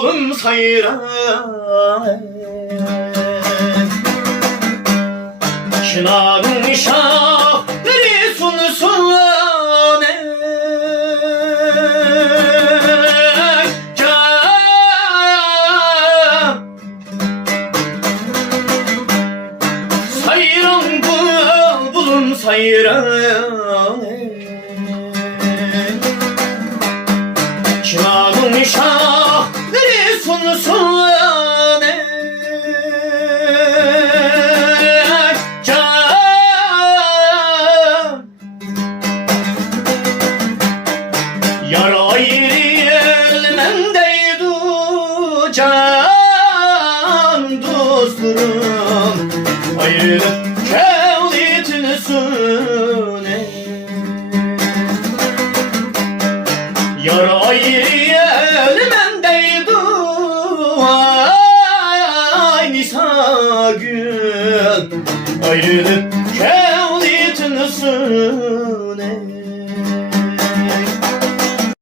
bulun sayran Çınarın şahları sunsun sayran bulun sayran Çınarın şahları sunsun Yar ayrı elmendeydu can dostlarım Ayrılık kevlitin üstüne Yar ayrı elmendeydi ay Nisa gül Ayrılık kevlitin üstüne